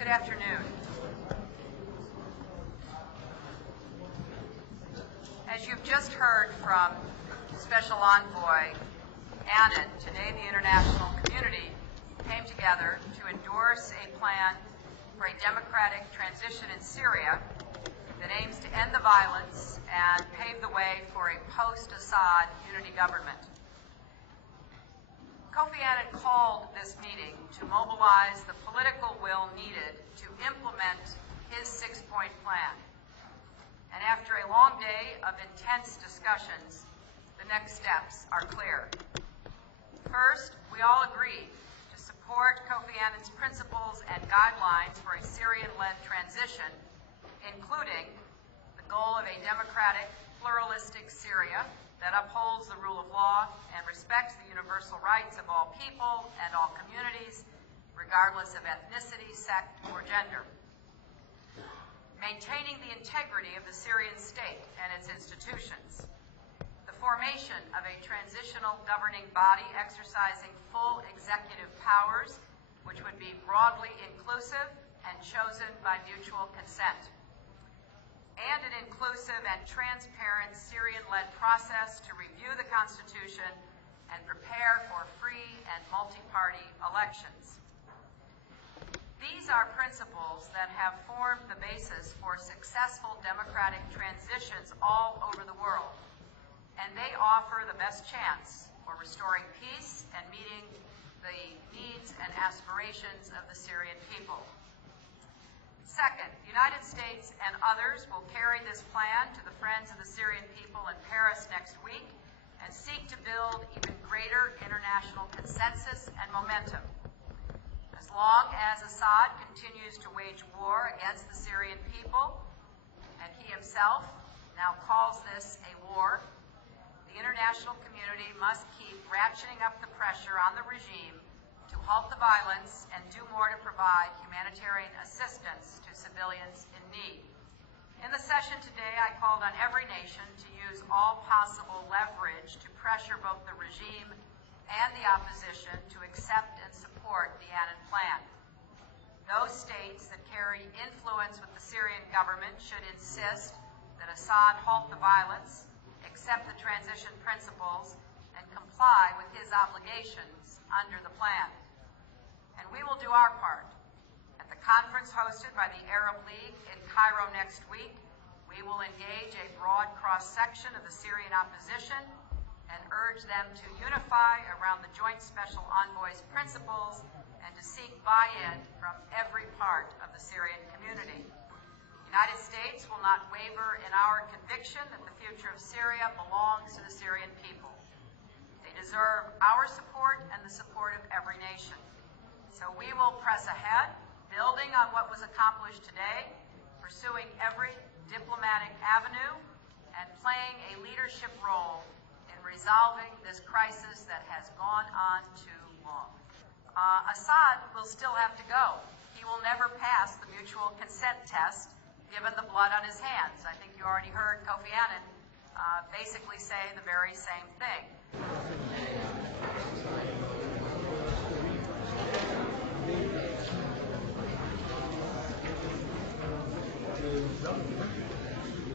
Good afternoon. As you've just heard from Special Envoy Annan, today the international community came together to endorse a plan for a democratic transition in Syria that aims to end the violence and pave the way for a post-Assad unity government. Kofi Annan called this meeting to mobilize the political will needed to implement his six-point plan. And after a long day of intense discussions, the next steps are clear. First, we all agreed to support Kofi Annan's principles and guidelines for a Syrian-led transition, including the goal of a democratic, pluralistic Syria that upholds the rule of law and respects the universal rights of all people and all communities, regardless of ethnicity, sect, or gender. Maintaining the integrity of the Syrian state and its institutions. The formation of a transitional governing body exercising full executive powers, which would be broadly inclusive and chosen by mutual consent. And an inclusive and transparent Syrian-led process to review the Constitution and prepare for free and multi-party elections. These are principles that have formed the basis for successful democratic transitions all over the world, and they offer the best chance for restoring peace and meeting the needs and aspirations of the Syrian people. Second, the United States and others will carry this plan to the Friends of the Syrian people in Paris next week and seek to build even greater international consensus and momentum. As long as Assad continues to wage war against the Syrian people, and he himself now calls this a war, the international community must keep ratcheting up the pressure on the regime to halt the violence and do more to provide humanitarian assistance to civilians in need. In the session today, I called on every nation to use all possible leverage to pressure both the regime and the opposition to accept and support the Annan plan. Those states that carry influence with the Syrian government should insist that Assad halt the violence, accept the transition principles, and comply with his obligations under the plan. And we will do our part. At the conference hosted by the Arab League in Cairo next week, we will engage a broad cross-section of the Syrian opposition and urge them to unify around the Joint Special Envoy's principles and to seek buy-in from every part of the Syrian community. The United States will not waver in our conviction that the future of Syria belongs to the Syrian people. They deserve our support and the support of every nation. So we will press ahead, building on what was accomplished today, pursuing every diplomatic avenue, and playing a leadership role in resolving this crisis that has gone on too long. Assad will still have to go. He will never pass the mutual consent test, given the blood on his hands. I think you already heard Kofi Annan basically say the very same thing.